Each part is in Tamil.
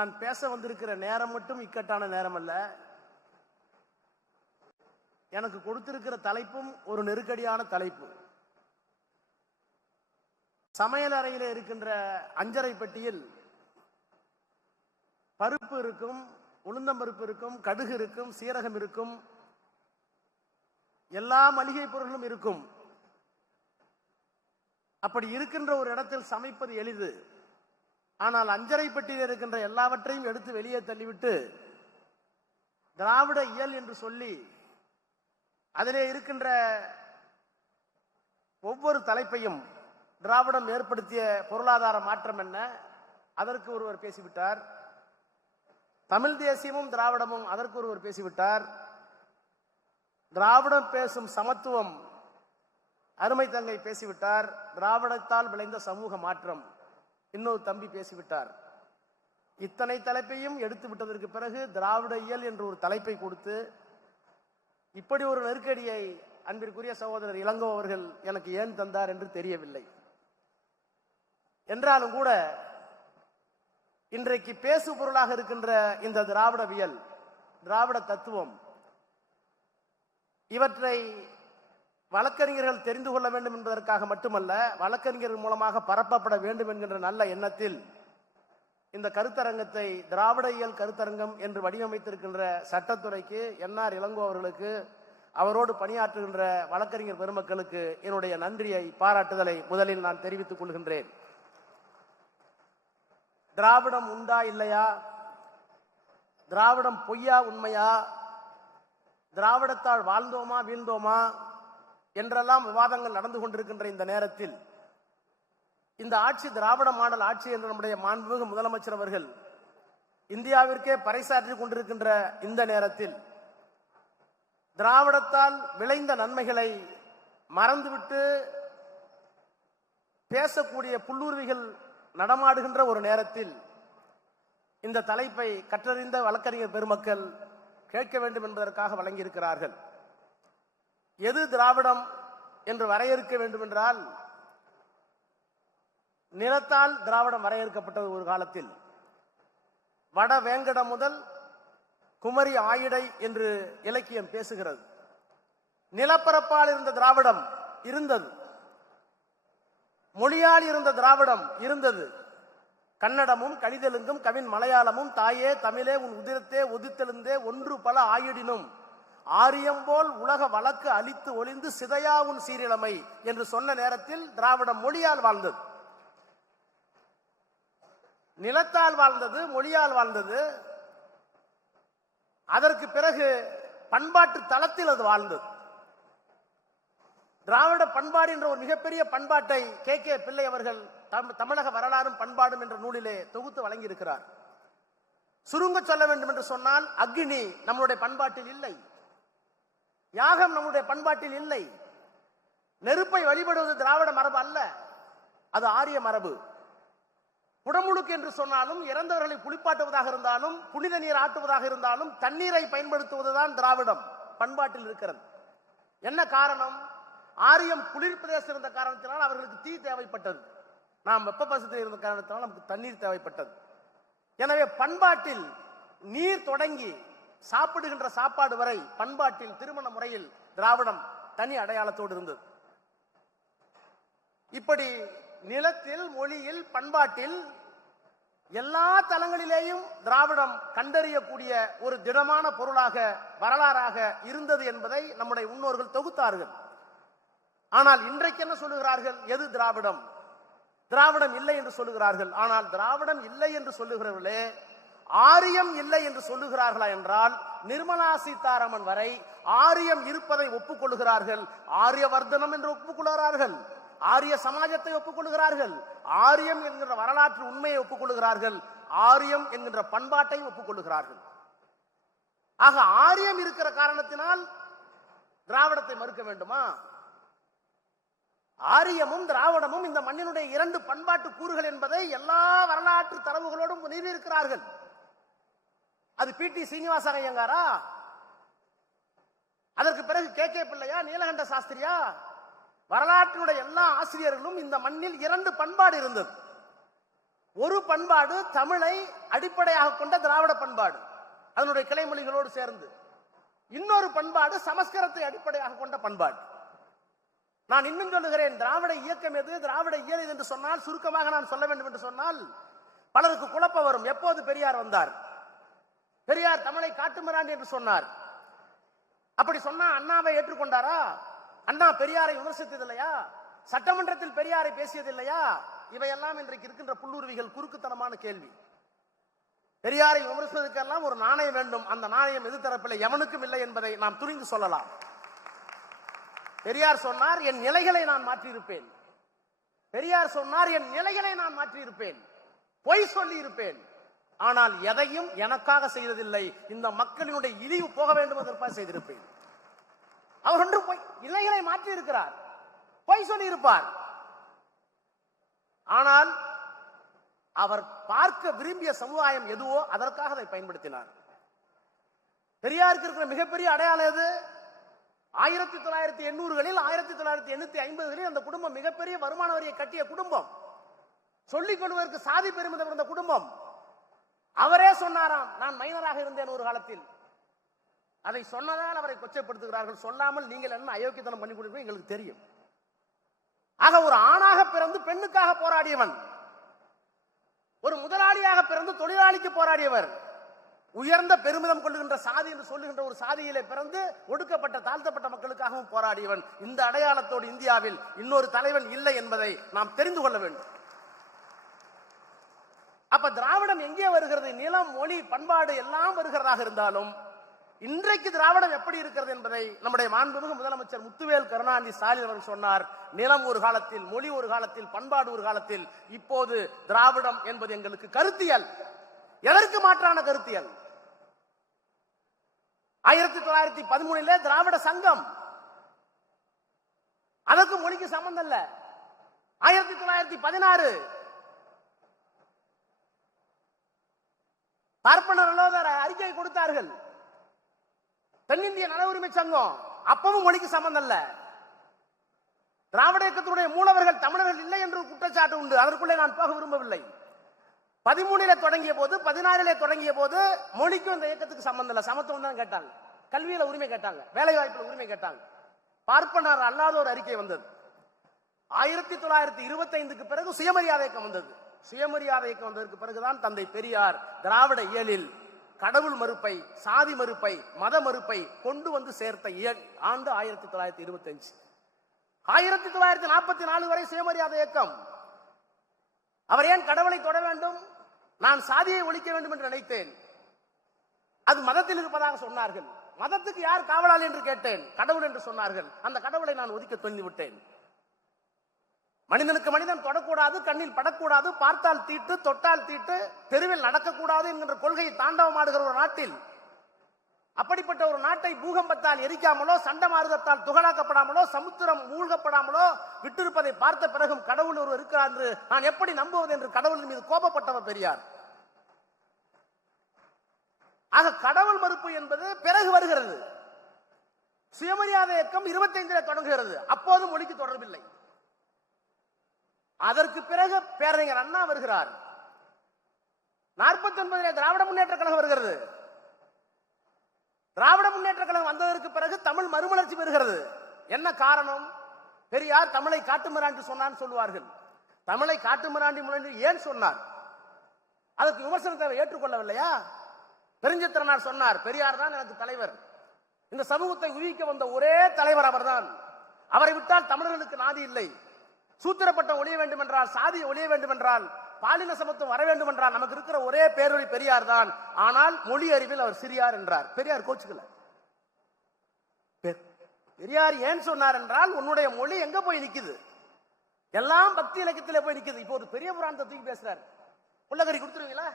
நான் பேச வந்திருக்கிற நேரம் மட்டும் இக்கட்டான நேரம் அல்ல. எனக்கு கொடுத்திருக்கிற தலைப்பும் ஒரு நெருக்கடியான தலைப்பு. சமையல் அறையில் இருக்கின்ற அஞ்சரை பெட்டியில் பருப்பு இருக்கும் உளுந்தம்பருப்பு இருக்கும் கடுகு இருக்கும் சீரகம் இருக்கும். எல்லா மளிகை பொருளும் இருக்கும். அப்படி இருக்கின்ற ஒரு இடத்தில் சமைப்பது எளிது. ஆனால் அஞ்சரை பெட்டியில் இருக்கின்ற எல்லாவற்றையும் எடுத்து வெளியே தள்ளிவிட்டு திராவிட இயல் என்று சொல்லி அதிலே இருக்கின்ற ஒவ்வொரு தலைப்பையும் திராவிடம் ஏற்படுத்திய பொருளாதார மாற்றம் என்ன? அதற்கு ஒருவர் பேசிவிட்டார். தமிழ் தேசியமும் திராவிடமும் அதற்கு ஒருவர் பேசிவிட்டார். திராவிடம் பேசும் சமத்துவம் அருமை தங்கை பேசிவிட்டார். திராவிடத்தால் விளைந்த சமூக மாற்றம். இன்னொரு தம்பி பேசிவிட்டார். இத்தனை தலைப்பையும் எடுத்து விட்டதற்கு பிறகு திராவிட இயல் என்ற ஒரு தலைப்பை கொடுத்து இப்படி ஒரு நெருக்கடியை அன்பிற்குரிய சகோதரர் இளங்கோ அவர்கள் எனக்கு ஏன் தந்தார் என்று தெரியவில்லை. என்றாலும் கூட இன்றைக்கு பேசு பொருளாக இருக்கின்ற இந்த திராவிடவியல் திராவிட தத்துவம் இவற்றை வழக்கறிஞர்கள் தெரிந்து கொள்ள வேண்டும் என்பதற்காக மட்டுமல்ல வழக்கறிஞர்கள் மூலமாக பரப்பப்பட வேண்டும் என்கின்ற நல்ல எண்ணத்தில் இந்த கருத்தரங்கத்தை திராவிட இயல் கருத்தரங்கம் என்று வடிவமைத்திருக்கின்ற சட்டத்துறைக்கு என்ஆர் இளங்கோ அவர்களுக்கு அவரோடு பணியாற்றுகின்ற வழக்கறிஞர் பெருமக்களுக்கு என்னுடைய நன்றியை பாராட்டுதலை முதலில் நான் தெரிவித்துக் கொள்கின்றேன். திராவிடம் உண்டா இல்லையா? திராவிடம் பொய்யா உண்மையா? திராவிடத்தால் வாழ்ந்தோமா வீழ்ந்தோமா? என்றெல்லாம் விவாதங்கள் நடந்து கொண்டிருக்கின்ற இந்த நேரத்தில் இந்த ஆட்சி திராவிட மாடல் ஆட்சி என்ற நம்முடைய மாண்புமிகு முதலமைச்சர் அவர்கள் இந்தியாவிற்கே பறைசாற்றி கொண்டிருக்கின்ற இந்த நேரத்தில் திராவிடத்தால் விளைந்த நன்மைகளை மறந்துவிட்டு பேசக்கூடிய புல்லூர்விகள் நடமாடுகின்ற ஒரு நேரத்தில் இந்த தலைப்பை கற்றறிந்த வழக்கறிஞர் பெருமக்கள் கேட்க வேண்டும் என்பதற்காக வழங்கியிருக்கிறார்கள். எது திராவிடம் என்று வரையறுக்க வேண்டும் என்றால் நிலத்தால் திராவிடம் வரையறுக்கப்பட்டது ஒரு காலத்தில். வட வேங்கடம் முதல் குமரி ஆயிடை என்று இலக்கியம் பேசுகிறது. நிலப்பரப்பால் இருந்த திராவிடம் இருந்தது. மொழியால் இருந்த திராவிடம் இருந்தது. கன்னடமும் கழிதெலுங்கும் கவின் மலையாளமும் தாயே தமிழே உன் உதிரத்தே உதித்தெழுந்தே ஒன்று பல ஆயிடினும். ஆரியம் போல் உலக வழக்கு அழித்து ஒளிந்து சிதையாவும் சீரிழமை என்று சொன்ன நேரத்தில் திராவிட மொழியால் வாழ்ந்தது. நிலத்தால் வாழ்ந்தது மொழியால் வாழ்ந்தது. அதற்கு பிறகு பண்பாட்டு தளத்தில் அது வாழ்ந்தது. திராவிட பண்பாடு என்ற ஒரு மிகப்பெரிய பண்பாட்டை கே. கே. பிள்ளை அவர்கள் தமிழக வரலாறும் பண்பாடும் என்ற நூலிலே தொகுத்து வழங்கியிருக்கிறார். சுருங்க சொல்ல வேண்டும் என்று சொன்னால் அக்னி நம்மளுடைய பண்பாட்டில் இல்லை. யாகம் நம்முடைய பண்பாட்டில் இல்லை. நெருப்பை வழிபடுவது திராவிட மரபு அல்ல. அது ஆரிய மரபு. குடமுழுக்கு என்று சொன்னாலும் இறந்தவர்களை குளிப்பாட்டுவதாக இருந்தாலும் புனித நீர் ஆட்டுவதாக இருந்தாலும் தண்ணீரை பயன்படுத்துவதுதான் திராவிடம் பண்பாட்டில் இருக்கிறது. என்ன காரணம்? ஆரியம் குளிர் பிரதேசம் இருந்த காரணத்தினால் அவர்களுக்கு தீ தேவைப்பட்டது. நாம் வெப்ப பசத்தில் இருந்த காரணத்தினால் நமக்கு தண்ணீர் தேவைப்பட்டது. எனவே பண்பாட்டில் நீர் தொடங்கி சாப்பிடுகின்ற சாப்பாடு வரை பண்பாட்டில் திருமண முறையில் திராவிடம் தனி அடையாளத்தோடு இருந்தது. இப்படி நிலத்தில் மொழியில் பண்பாட்டில் எல்லா தளங்களிலேயும் திராவிடம் கண்டறியக்கூடிய ஒரு திடமான பொருளாக வரலாறாக இருந்தது என்பதை நம்முடைய முன்னோர்கள் தொகுத்தார்கள். ஆனால் இன்றைக்கு என்ன சொல்லுகிறார்கள்? எது திராவிடம்? திராவிடம் இல்லை என்று சொல்லுகிறார்கள். ஆனால் திராவிடம் இல்லை என்று சொல்லுகிறவர்களே ஆரியம் இல்லை என்று சொல்லுகிறார்களா என்றால் நிர்மலா சீதாராமன் வரை ஆரியம் இருப்பதை ஒப்புக்கொள்கிறார்கள் ஆரியவர்தனம் என்று ஒப்புக்கொள்கிறார்கள். ஆரிய சமாஜத்தை ஒப்புக்கொள்கிறார்கள் ஆரியம் என்கின்ற வரலாற்று உண்மையை ஒப்புக்கொள்கிறார்கள் ஆரியம் என்கின்ற பண்பாட்டை ஒப்புக்கொள்கிறார்கள் ஆக ஆரியம் இருக்கிற காரணத்தினால் திராவிடத்தை மறுக்க வேண்டுமா? ஆரியமும் திராவிடமும் இந்த மண்ணினுடைய இரண்டு பண்பாட்டு கூறுகள் என்பதை எல்லா வரலாற்று தரவுகளோடும் நிறுவியிருக்கிறார்கள் அது பி டி சீனிவாச ஐயங்காரா அதற்கு பிறகு கே கே பிள்ளையா நீலகண்ட சாஸ்திரியா? வரலாற்றினுடைய எல்லா ஆசிரியர்களும் இந்த மண்ணில் இரண்டு பண்பாடு இருந்தது. ஒரு பண்பாடு தமிழை அடிப்படையாக கொண்ட திராவிட பண்பாடு அதனுடைய கிளைமொழிகளோடு சேர்ந்து. இன்னொரு பண்பாடு சமஸ்கிருதத்தை அடிப்படையாக கொண்ட பண்பாடு. நான் இன்னும் சொல்லுகிறேன் திராவிட இயக்கம் எது திராவிட இயல் என்று சொன்னால் சுருக்கமாக நான் சொல்ல வேண்டும் என்று சொன்னால் பலருக்கு குழப்பம் வரும். எப்போது பெரியார் வந்தார்? பெரியார் தமிழை காட்டுமிராண்டி என்று சொன்னார். அப்படி சொன்னா அண்ணாவை ஏற்றுக்கொண்டாரா? அண்ணா பெரியாரை விமர்சித்தது இல்லையா சட்டமன்றத்தில் பெரியாரை பேசியது இல்லையா இவையெல்லாம் இன்றைக்கு இருக்கின்ற புல்லுருவிகள் குறுக்குத்தனமான கேள்வி. பெரியாரை விமர்சிப்பதற்கெல்லாம் ஒரு நாணயம் வேண்டும். அந்த நாணயம் எது தரப்பில் எவனுக்கும் இல்லை என்பதை நாம் துணிந்து சொல்லலாம். பெரியார் சொன்னார் என் நிலைகளை நான் மாற்றியிருப்பேன். பெரியார் சொன்னார் என் நிலைகளை நான் மாற்றியிருப்பேன். பொய் சொல்லி இருப்பேன் ஆனால் எதையும் எனக்காக செய்ததில்லை. இந்த மக்களினுடைய இழிவு போக வேண்டும் என்பதற்காக செய்திருப்பேன். அவர் ஒன்று பொய் இலைகளை மாற்றி இருக்கிறார் பொய் சொல்லி இருப்பார் ஆனால் அவர் பார்க்க விரும்பிய சமுதாயம் எதுவோ அதற்காக அதை பயன்படுத்தினார். பெரியாருக்கு இருக்கிற மிகப்பெரிய அடையாளம் எது? ஆயிரத்தி தொள்ளாயிரத்தி எண்ணூறுகளில் ஆயிரத்தி தொள்ளாயிரத்தி எண்ணூத்தி ஐம்பதுகளில் அந்த குடும்பம் மிகப்பெரிய வருமான வரியை கட்டிய குடும்பம். சொல்லிக் கொள்வதற்கு சாதி பெருமிதம் இருந்த குடும்பம். அவரே சொன்னாராம் நான் மைனராக இருந்தேன் ஒரு காலத்தில். அதை சொன்னதால் அவரை கொச்சைப்படுத்துகிறார்கள். சொல்லாமல் நீங்கள் என்ன அயோக்கியத்தனம் பண்ணி கொடுப்பீங்க எங்களுக்கு தெரியும். ஆக ஒரு ஆணாக பிறந்து பெண்ணுக்காக போராடியவன் ஒரு முதலாளியாக பிறந்து தொழிலாளிக்கு போராடியவர் உயர்ந்த பெருமிதம் கொள்ளுகின்ற சாதி என்று சொல்லுகின்ற ஒரு சாதியிலே பிறந்து ஒடுக்கப்பட்ட தாழ்த்தப்பட்ட மக்களுக்காகவும் போராடியவன் இந்த அடையாளத்தோடு இந்தியாவில் இன்னொரு தலைவன் இல்லை என்பதை நாம் தெரிந்து கொள்ள வேண்டும். அப்ப திராவிடம் எங்கே வருகிறது? நிலம் மொழி பண்பாடு எல்லாம் வருகிறதாக இருந்தாலும் இன்றைக்கு திராவிடம் எப்படி இருக்கிறது என்பதை நம்முடைய மாண்புமிகு முதலமைச்சர் முத்துவேல் கருணாநிதி ஸ்டாலின் அவர்கள் சொன்னார். நிலம் ஒரு காலத்தில் மொழி ஒரு காலத்தில் பண்பாடு ஒரு காலத்தில் இப்போது திராவிடம் என்பது எங்களுக்கு கருத்தியல். எதற்கு மாற்றான கருத்தியல்? ஆயிரத்தி தொள்ளாயிரத்தி பதிமூணுல திராவிட சங்கம். அதற்கு மொழிக்கு சம்பந்தம் இல்ல. ஆயிரத்தி தொள்ளாயிரத்தி பதினாறு பார்ப்பனர் அறிக்கை கொடுத்தார்கள். தென்னிந்திய நல உரிமை சங்கம் அப்பவும் மொழிக்கு சம்பந்தம் இல்ல திராவிட இயக்கத்தினுடைய மூலவர்கள் தமிழர்கள் இல்லை என்று குற்றச்சாட்டு உண்டு. அதற்குள்ளே நான் போக விரும்பவில்லை. பதிமூணில தொடங்கிய போது பதினாறிலே தொடங்கிய போது மொழிக்கும் இந்த இயக்கத்துக்கு சம்பந்தம் இல்லை. சமத்துவம் தான் கேட்டாங்க. கல்வியில உரிமை கேட்டாங்க. வேலை வாய்ப்புல உரிமை கேட்டாங்க. பார்ப்பனர் அல்லாத ஒரு அறிக்கை வந்தது. ஆயிரத்தி தொள்ளாயிரத்தி இருபத்தி ஐந்துக்கு பிறகு சுயமரியாதை இயக்கம் வந்தது. சுயமரியாதைக்கு இயக்கம் வந்ததற்கு பிறகுதான் தந்தை பெரியார் திராவிட இயலில் கடவுள் மறுப்பை சாதி மறுப்பை மத மறுப்பை கொண்டு வந்து சேர்த்த ஆண்டு ஆயிரத்தி தொள்ளாயிரத்தி இருபத்தி அஞ்சு ஆயிரத்தி தொள்ளாயிரத்தி நாற்பத்தி நாலு வரை சுயமரியாதை இயக்கம். அவர் ஏன் கடவுளை தொட வேண்டும்? நான் சாதியை ஒழிக்க வேண்டும் என்று நினைத்தேன். அது மதத்தில் இருப்பதாக சொன்னார்கள். மதத்துக்கு யார் காவலாளி என்று கேட்டேன்? கடவுள் என்று சொன்னார்கள். அந்த கடவுளை நான் ஒதுக்க துணிந்து விட்டேன். மனிதனுக்கு மனிதன் தொடக்கூடாது கண்ணில் படக்கூடாது பார்த்தால் தீட்டு தொட்டால் தீட்டு தெருவில் நடக்கக்கூடாது என்கின்ற கொள்கையை தாண்டவமாடுகிற ஒரு நாட்டில் அப்படிப்பட்ட ஒரு நாட்டை பூகம்பத்தால் எரிக்காமலோ சண்டமாறுதத்தால் துகளாக்கப்படாமலோ சமுத்திரம் மூழ்கப்படாமலோ விட்டிருப்பதை பார்த்த பிறகும் கடவுள் ஒரு இருக்கிறார் என்று நான் எப்படி நம்புவது என்று கடவுளின் மீது கோபப்பட்டவர் பெரியார். ஆக கடவுள் மறுப்பு என்பது பிறகு வருகிறது. சுயமரியாதை இயக்கம் இருபத்தைந்தில தொடங்குகிறது. அப்போது மொழிக்கு தொடர்பில்லை. அதற்கு பிறகு பேரறிஞர் அண்ணா வருகிறார். நாற்பத்தி ஒன்பதிலே திராவிட முன்னேற்ற கழகம் வருகிறது. திராவிட முன்னேற்ற கழகம் வந்ததற்கு பிறகு தமிழ் மறுமலர்ச்சி பெறுகிறது. என்ன காரணம்? பெரியார் தமிழை காட்டுமிராண்டி சொன்னான்னு சொல்லுவார்கள். தமிழை காட்டுமிராண்டி முன்னாடி ஏன் சொன்னார்? அதற்கு விமர்சனத்தை ஏற்றுக்கொள்ளவில்லையா? பெருஞ்சித்திரனார் சொன்னார் பெரியார் தான் எனக்கு தலைவர். இந்த சமூகத்தை உயிக்க வந்த ஒரே தலைவர் அவர்தான். அவரை விட்டால் தமிழர்களுக்கு நாதி இல்லை. சூத்திரப்பட்டம் ஒழிய வேண்டும் என்றால் சாதி ஒழிய வேண்டும் என்றால் பாலின சமத்துவம் வர வேண்டும் என்றால் நமக்கு இருக்கிற ஒரே பேரொழி பெரியார் தான். ஆனால் மொழி அறிவில் அவர் சிறியார் என்றார். பெரியார் கோச்சுக்கல. பெ- பெரியார் ஏன் சொன்னார் என்றால் உன்னுடைய மொழி எங்க போய் நிக்குது? எல்லாம் பக்தி இலக்கியத்தில் போய் நிக்குது. இப்போ ஒரு பெரிய புராணத்தை தூக்கி பேசுறாரு. புள்ளகரி கொடுத்துருவீங்களா?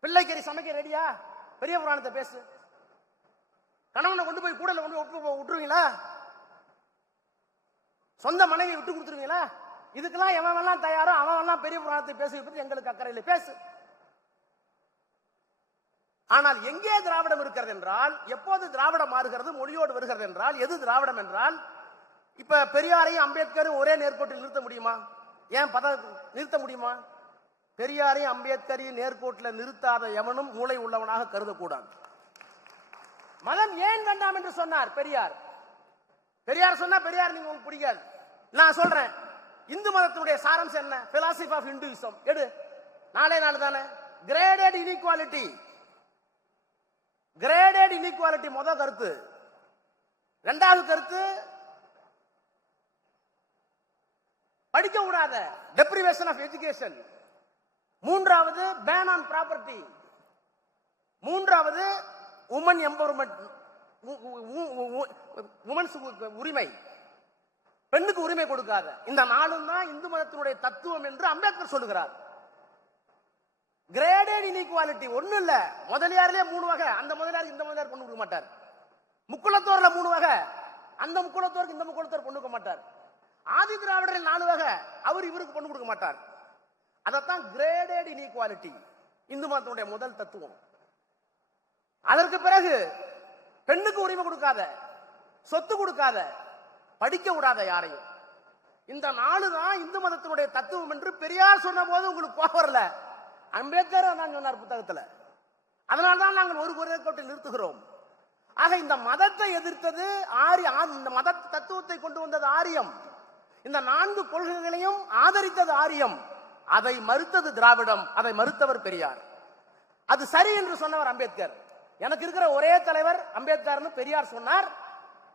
பிள்ளைக்கறி சமைக்க ரெடியா பெரிய புராணத்தை பேசு. கணவனை கொண்டு போய் கூடல கொண்டு விட்டுருவீங்களா? சொந்த மனைவி விட்டு கொடுத்துருவீங்களா? இதுக்கெல்லாம் எவன் எல்லாம் தயாரோ அவன் எல்லாம் பெரிய புராணத்தை பேசுவது பற்றி எங்களுக்கு அக்கறையில் பேசு. ஆனால் எங்கே திராவிடம் இருக்கிறது என்றால் எப்போது திராவிடம் மாறுகிறது மொழியோடு வருகிறது என்றால் எது திராவிடம் என்றால் இப்ப பெரியாரையும் அம்பேத்கரும் ஒரே நேர்கோட்டில் நிறுத்த முடியுமா? ஏன் பத நிறுத்த முடியுமா? பெரியாரையும் அம்பேத்கரையும் நேர்கோட்டில் நிறுத்தாத எவனும் மூளை உள்ளவனாக கருதக்கூடாது. மதம் ஏன் வேண்டாம் என்று சொன்னார் பெரியார்? பெரியார் சொன்னா பெரியார் நீங்க உங்களுக்கு பிடிக்காது. நான் சொல்றேன். இந்து மதத்தினுடைய சாரம்சம் என்ன? பிலாசபி ஆஃப் இந்துவிசம் எடு. நாளே நாள் தானே. கிரேடட் இன்இக்வாலிட்டி கிரேடட் இன்இக்வாலிட்டி முத கருத்து. ரெண்டாவது கருத்து படிக்க கூடாத டெப்ரிவேஷன் ஆஃப் எஜுகேஷன் மூன்றாவது பேன் ஆன் ப்ராப்பர்ட்டி மூன்றாவது உமன் எம்பவர்மெண்ட் உமன்ஸ் உரிமை. பெண்ணுக்கு உரிமை கொடுக்காத. இந்த நாளும் தான் இந்து மதத்தினுடைய தத்துவம் என்று அம்பேத்கர் சொல்லுகிறார். கிரேடட் இன்இக்வாலிட்டி ஒண்ணு இல்ல. முதலியாரிலே மூணு வகை. அந்த முதலியார் இந்த முதலியார் பொண்ணு கொடுக்க மாட்டார். முக்குளத்தோர்ல மூணு வகை. அந்த முக்குளத்தோருக்கு இந்த முக்குளத்தோர் பொண்ணு கொடுக்க மாட்டார். ஆதி திராவிடரில் நாலு வகை. அவர் இவருக்கு பொண்ணு கொடுக்க மாட்டார். அதத்தான் கிரேடட் இன்இக்வாலிட்டி இந்து மதத்தினுடைய முதல் தத்துவம். அதற்கு பிறகு பெண்ணுக்கு உரிமை கொடுக்காத. சொத்து கொடுக்காத. படிக்க விடாத யாரையும். இந்த நாலு தான் இந்து மதத்தினுடைய தத்துவம் என்று பெரியார் சொன்ன போது உங்களுக்கு கோபம் வரல. அம்பேத்கர் தான் சொன்னார் புத்தகத்தில். அதனால தான் நாங்கள் ஒரு குரல் நிறுத்துகிறோம். ஆக இந்த மதத்தை எதிர்த்தது ஆரிய ஆ- இந்த மத தத்துவத்தை கொண்டு வந்தது ஆரியம். இந்த நான்கு கொள்கைகளையும் ஆதரித்தது ஆரியம். அதை மறுத்தது திராவிடம் அதை மறுத்தவர் பெரியார். அது சரி என்று சொன்னவர் அம்பேத்கர். எனக்கு இருக்கிற ஒரே தலைவர் அம்பேத்கர்னு பெரியார் சொன்னார்.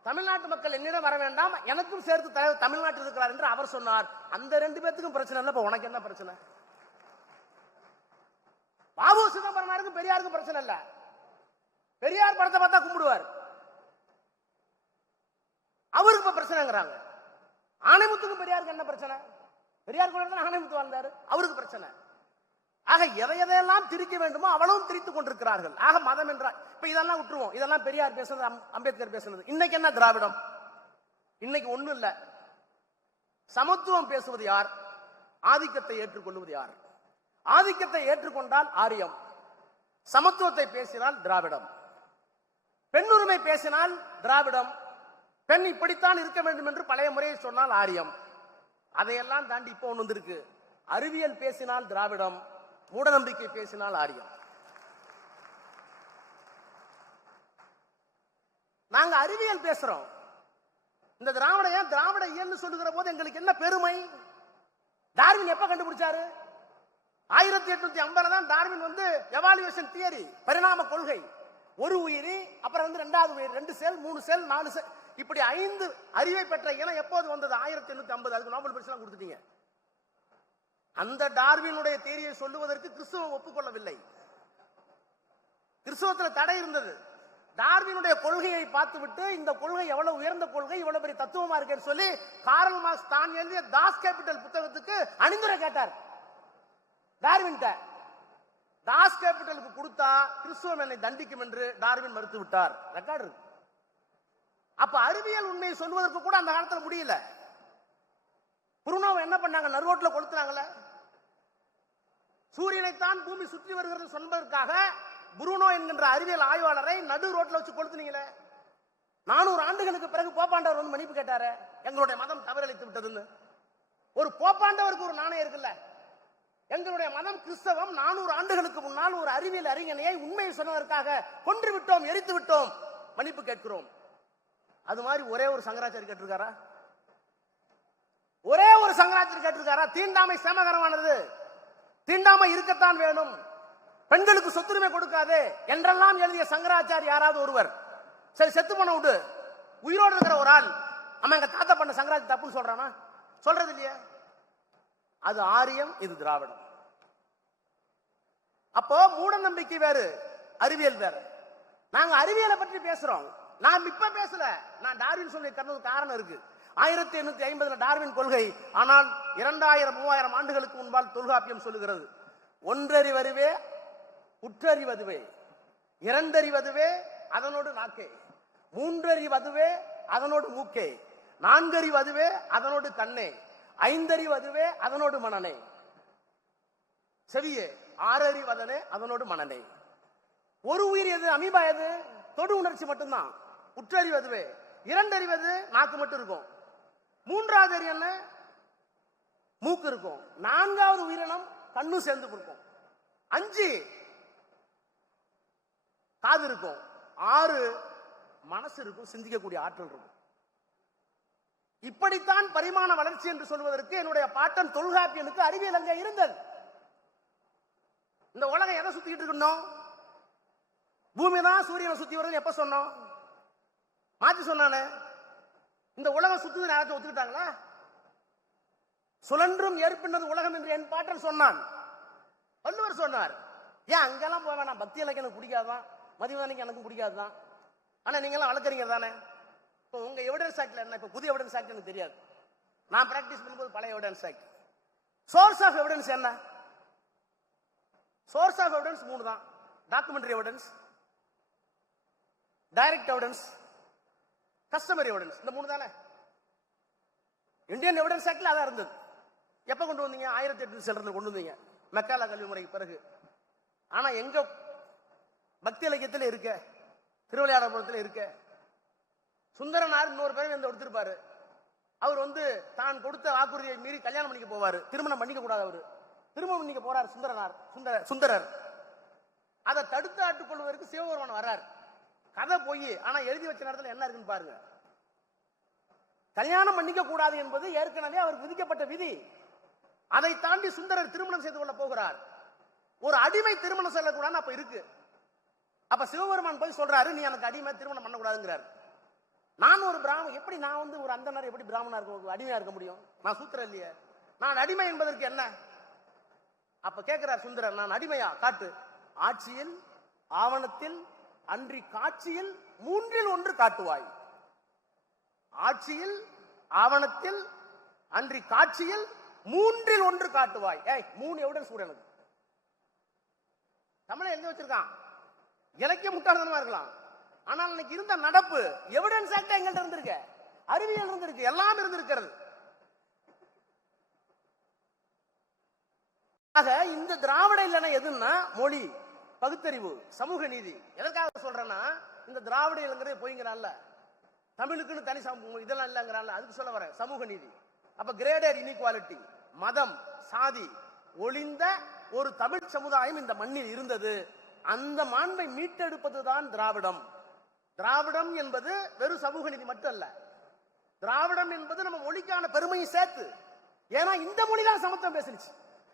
தமிழ்நாட்டு மக்கள் என்னிடம் வர வேண்டாம். எனக்கும் சேர்த்து தலைவர் தமிழ்நாட்டில் இருக்கிறார் என்று அவர் சொன்னார். அந்த ரெண்டு பேத்துக்கும் பிரச்சனை இல்லை இப்போ உனக்கு என்ன பிரச்சனை? பாபு சிதம்பரனாருக்கும் பெரியாருக்கும் பிரச்சனை இல்ல. பெரியார் படத்தை பார்த்தா கும்பிடுவார். அவருக்கு இப்ப பிரச்சனைங்கிறாங்க. ஆணைமுத்துக்கும் பெரியாருக்கு என்ன பிரச்சனை? பெரியார் கூட ஆணைமுத்து வாழ்ந்தாரு. அவருக்கு பிரச்சனை. ஆக எதை எதையெல்லாம் திரிக்க வேண்டுமோ அவ்வளவும் திரித்துக் கொண்டிருக்கிறார்கள். ஆக மதம் என்றால் இப்ப இதெல்லாம் விட்டுருவோம். இதெல்லாம் பெரியார் பேசுனது அம்- அம்பேத்கர் பேசுனது இன்னைக்கு என்ன திராவிடம்? இன்னைக்கு ஒண்ணும் இல்ல. சமத்துவம் பேசுவது யார்? ஆதிக்கத்தை ஏற்றுக்கொள்வது யார்? ஆதிக்கத்தை ஏற்றுக்கொண்டால் ஆரியம். சமத்துவத்தை பேசினால் திராவிடம். பெண்ணுரிமை பேசினால் திராவிடம். பெண் இப்படித்தான் இருக்க வேண்டும் என்று பழைய முறையை சொன்னால் ஆரியம். அதையெல்லாம் தாண்டி இப்போ ஒன்று வந்திருக்கு. அறிவியல் பேசினால் திராவிடம். மூடநம்பிக்கை பேசினால் ஆரியம். நாங்க அறிவியல் பேசுறோம். இந்த திராவிட ஏன் திராவிட இயல்னு சொல்லுகிற போது எங்களுக்கு என்ன பெருமை? டார்வின் எப்ப கண்டுபிடிச்சாரு? ஆயிரத்தி எட்நூத்தி ஐம்பதுல தான் டார்வின் வந்து எவாலுவேஷன் தியரி பரிணாம கொள்கை. ஒரு உயிரி அப்புறம் வந்து ரெண்டாவது உயிர் ரெண்டு செல் மூணு செல் நாலு செல். இப்படி ஐந்து அறிவை பெற்ற இனம் எப்போது வந்தது? ஆயிரத்தி எண்ணூத்தி ஐம்பது அதுக்கு நோபல் பரிசு எல்லாம் கொடுத்துட்டீங்க. அந்த டார்வினுடைய தேரியை சொல்லுவதற்கு கிறிஸ்துவம் ஒப்புக்கொள்ளவில்லை. கிறிஸ்துவத்துல தடை இருந்தது. டார்வினுடைய கொள்கையை பார்த்துவிட்டு இந்த கொள்கை எவ்வளவு உயர்ந்த கொள்கை இவ்வளவு பெரிய தத்துவமா இருக்குன்னு சொல்லி காரல் மார்க்ஸ் தான் எழுதிய தாஸ் கேபிட்டல் புத்தகத்துக்கு அணிந்துரை கேட்டார். டார்வின்ட்ட தாஸ் கேபிட்டலுக்கு கொடுத்தா கிறிஸ்துவம் என்னை தண்டிக்கும் என்று டார்வின் மறுத்து விட்டார் ரெக்கார்டு இருக்கு. அப்ப அறிவியல் உண்மையை சொல்வதற்கு கூட அந்த காலத்துல முடியல. புருனோவை என்ன பண்ணாங்க? நறுவோட்டில் கொளுத்துனாங்கல்ல? சூரியனைத்தான் பூமி சுற்றி வருகிறது சொல்வதற்காக புருனோ என்கின்ற அறிவியல் ஆய்வாளரை நடு ரோட்ல வச்சு கொளுத்துனீங்களே. நானூறு ஆண்டுகளுக்கு பிறகு போப்பாண்டவர் வந்து மன்னிப்பு கேட்டாரு. எங்களுடைய மதம் தவறளித்து விட்டதுன்னு. ஒரு போப்பாண்டவருக்கு ஒரு நாணயம் இருக்குல்ல. எங்களுடைய மதம் கிறிஸ்தவம் நானூறு ஆண்டுகளுக்கு முன்னால் ஒரு அறிவியல் அறிஞனையை உண்மையை சொன்னதற்காக கொன்று விட்டோம் எரித்து விட்டோம். மன்னிப்பு கேட்கிறோம். அது மாதிரி ஒரே ஒரு சங்கராச்சாரி கேட்டிருக்காரா? ஒரே ஒரு சங்கராச்சர் கேட்டிருக்காரா? தீண்டாமை சேமகரமானது. தீண்டாமை இருக்கத்தான் வேணும். பெண்களுக்கு சொத்துரிமை கொடுக்காதே என்றெல்லாம் எழுதிய சங்கராச்சார் யாராவது ஒருவர். சரி செத்து போன விடு. உயிரோடு இருக்கிற ஒரு ஆள். அவன் எங்க தாத்தா பண்ண சங்கராச்சாரி தப்புன்னு சொல்றானா? சொல்றது இல்லையா. அது ஆரியம் இது திராவிடம். அப்போ மூட நம்பிக்கை வேறு அறிவியல் வேறு. நாங்க அறிவியலை பற்றி பேசுறோம். நான் இப்ப பேசல. நான் டார்வின் சொல்லி கர்னது காரணம் இருக்கு. ஆயிரத்தி எண்ணூத்தி ஐம்பதுல டார்வின் கொள்கை ஆனால் இரண்டாயிரம் மூவாயிரம் ஆண்டுகளுக்கு முன்பால் தொல்காப்பியம் சொல்லுகிறது. ஒன்றறிவதுவே உற்றறிவதுவே இரண்டறிவதுவே அதனோடு நாக்கே. மூன்றறிவதுவே அதனோடு மூக்கே. நான்கறிவதுவே அதனோடு கண்ணே. ஐந்தறிவதுவே அதனோடு மனநே. செவியே ஆறறிவதனே அதனோடு மனநே. ஒரு உயிர் எது? அமீபா எது? தொடு உணர்ச்சி மட்டும்தான். உற்றறிவதுவே இரண்டறிவது நாக்கு மட்டும் இருக்கும். மூன்றாவது அறி என்ன? மூக்கு இருக்கும். நான்காவது உயிரினம் கண்ணும் சேர்ந்து கொடுக்கும். அஞ்சு காது இருக்கும். ஆறு மனசு இருக்கும். சிந்திக்கக்கூடிய ஆற்றல் இருக்கும். இப்படித்தான் பரிமாண வளர்ச்சி என்று சொல்வதற்கு என்னுடைய பாட்டன் தொல்காப்பியனுக்கு அறிவியல் அங்கே இருந்தது. இந்த உலகம் எதை சுத்திக்கிட்டு இருக்கணும் பூமி தான் சூரியனை சுத்தி வருதுன்னு எப்ப சொன்னோம்? மாத்தி சொன்னானே. இந்த உலகம் சுத்துதுன்னு யாராச்சும் ஒத்துக்கிட்டாங்களா? சுழன்றும் ஏற்பின்னது உலகம் என்று என் பாட்டன் சொன்னான். வள்ளுவர் சொன்னார் ஏன் அங்கெல்லாம் போக வேணாம் பக்தி இலக்கு எனக்கு பிடிக்காதான் மதிவதனைக்கு எனக்கும் பிடிக்காதுதான் ஆனா நீங்க எல்லாம் வளர்க்குறீங்க தானே? இப்போ உங்க எவிடன்ஸ் ஆக்ட்ல என்ன? இப்போ புதிய எவிடன்ஸ் ஆக்ட் எனக்கு தெரியாது. நான் பிராக்டிஸ் பண்ணும்போது பழைய evidence act source of evidence என்ன? சோர்ஸ் ஆஃப் எவிடன்ஸ் மூணு தான் documentary evidence direct evidence customer evidence இந்த மூணு தானே இந்தியன் எவிடன்ஸ் ஆக்டில் அதான் இருந்தது. எப்போ கொண்டு வந்தீங்க? ஆயிரத்தி எட்டு சென்டர்ல கொண்டு வந்தீங்க. மெக்காலா கல்வி முறைக்கு பிறகு. ஆனால் எங்க பக்தி இலக்கியத்தில் இருக்க திருவிளையாடபுரத்தில் இருக்க சுந்தரனார் இன்னொரு பேர் வந்து எடுத்திருப்பாரு. அவர் வந்து தான் கொடுத்த வாக்குறுதியை மீறி கல்யாணம் பண்ணிக்க போவார். திருமணம் பண்ணிக்க கூடாது அவர். திருமணம் பண்ணிக்க போறார் சுந்தரனார். சுந்தர சுந்தரர். அதை தடுத்து ஆட்டுக்கொள்வதற்கு சிவபெருமான் வர்றார். கதை போய் ஆனா எழுதி வச்ச நேரத்தில் என்ன இருக்குன்னு பாருங்க. கல்யாணம் பண்ணிக்க கூடாது என்பது ஏற்கனவே அவருக்கு விதிக்கப்பட்ட விதி. அதை தாண்டி சுந்தரர் திருமணம் செய்து கொள்ள போகிறார். ஒரு அடிமை திருமணம் செல்லக்கூடாதுன்னு அப்ப இருக்கு. அப்ப சிவபெருமான் போய் சொல்றாரு நீ எனக்கு அடிமை திருமணம் பண்ணக்கூடாதுங்கிறார். நான் ஒரு பிராமணன் எப்படி நான் வந்து ஒரு அந்தனர் எப்படி பிராமணா இருக்க அடிமையா இருக்க முடியும்? நான் சூத்திரம் இல்லையே. நான் அடிமை என்பதற்கு என்ன? அப்ப கேட்கிறார் சுந்தரர் நான் அடிமையா? காட்டு. ஆட்சியில் ஆவணத்தில் அன்றி காட்சியில் மூன்றில் ஒன்று காட்டுவாய். ஆட்சியில் ஆவணத்தில் அன்றி காட்சியில் மூன்றில் ஒன்று காட்டுவாய். ஏய் மூணு எவிடன்ஸ் கூட எனக்கு தமிழை எழுதி வச்சிருக்கான். இலக்கிய முட்டாள்தனமா இருக்கலாம். ஆனால் இன்னைக்கு இருந்த நடப்பு எவிடன்ஸ் ஆக்ட் எங்கள்ட்ட இருந்திருக்க? அறிவியல் இருந்திருக்கு எல்லாம் இருந்திருக்கிறது. ஆக இந்த திராவிட இல்லைன்னா எதுன்னா மொழி. பகுத்தறிவு சமூக நீதி. எதற்காக சொல்றேன்னா இந்த திராவிட இளைஞரே போய்ங்கிறான்ல. தமிழுக்குன்னு தனி சமூகம் இதெல்லாம் இல்லைங்கிறான்ல. அதுக்கு சொல்ல வரேன். சமூக நீதி. அப்ப கிரேடர் இனிக்வாலிட்டி மதம் சாதி ஒளிந்த ஒரு தமிழ் சமுதாயம் இந்த மண்ணில் இருந்தது. அந்த மாண்பை மீட்டெடுப்பதுதான் திராவிடம். திராவிடம் என்பது வெறும் சமூக நீதி மட்டும் அல்ல. திராவிடம் என்பது நம்ம மொழிக்கான பெருமையை சேர்த்து. ஏன்னா இந்த மொழி தான் சமத்துவம் பேசுனுச்சு.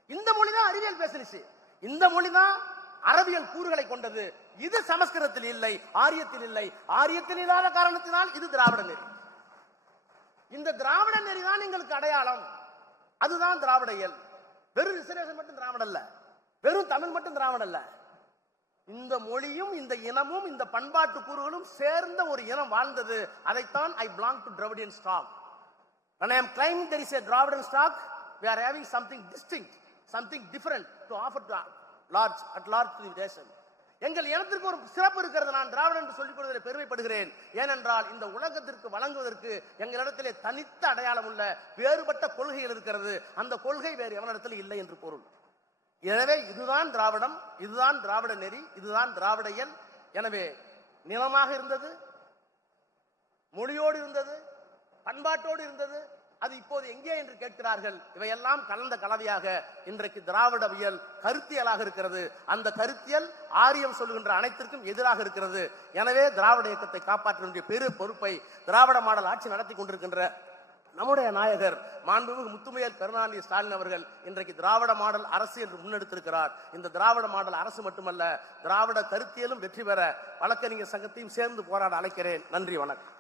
இந்த மொழி தான் அறிவியல் பேசுனுச்சு. இந்த மொழி தான் அறிவியல் கூறுகளை கொண்டது. இது சமஸ்கிருதத்தில் இல்லை ஆரியத்தில் இல்லை. ஆரியத்தில் இல்லாத காரணத்தினால் இது திராவிட நெறி. இந்த திராவிட நெறி தான் எங்களுக்கு அடையாளம். அதுதான் திராவிட இயல். வெறும் ரிசர்வேஷன் மட்டும் திராவிட அல்ல. வெறும் தமிழ் மட்டும் திராவிட அல்ல. இந்த மொழியும் இந்த இனமும் இந்த பண்பாட்டு கூறுகளும் சேர்ந்த ஒரு இனம் வாழ்ந்தது. அதைத்தான் I belong to Dravidian stock when i am claiming there is a dravidian stock we are having something distinct something different to offer large at large large to எங்கள் இனத்திற்கு ஒரு சிறப்பு இருக்கிறது. நான் திராவிடன் என்று சொல்லிக் கொள்வதில் பெருமைப்படுகிறேன். ஏனென்றால் இந்த உலகத்திற்கு வழங்குவதற்கு எங்களிடத்திலே தனித்த அடையாளம் உள்ள வேறுபட்ட கொள்கைகள் இருக்கிறது. அந்த கொள்கை வேறு எவனிடத்தில் இல்லை என்று பொருள். எனவே இதுதான் திராவிடம் இதுதான் திராவிட நெறி இதுதான் திராவிட இயல். எனவே நிலமாக இருந்தது மொழியோடு இருந்தது பண்பாட்டோடு இருந்தது அது இப்போது எங்கே என்று கேட்கிறார்கள். இவையெல்லாம் கலந்த கலவையாக இன்றைக்கு திராவிடவியல் கருத்தியலாக இருக்கிறது. அந்த கருத்தியல் ஆரியம் சொல்லுகின்ற அனைத்திற்கும் எதிராக இருக்கிறது. எனவே திராவிட இயக்கத்தை காப்பாற்ற வேண்டிய பெரு பொறுப்பை திராவிட மாடல் ஆட்சி நடத்தி கொண்டிருக்கின்ற நம்முடைய நாயகர் மாண்புமிகு முத்துமையல் கருணாநிதி ஸ்டாலின் அவர்கள் இன்றைக்கு திராவிட மாடல் அரசு என்று முன்னெடுத்திருக்கிறார். இந்த திராவிட மாடல் அரசு மட்டுமல்ல திராவிட கருத்தியலும் வெற்றி பெற வழக்கறிஞர் சங்கத்தையும் சேர்ந்து போராட அழைக்கிறேன். நன்றி வணக்கம்.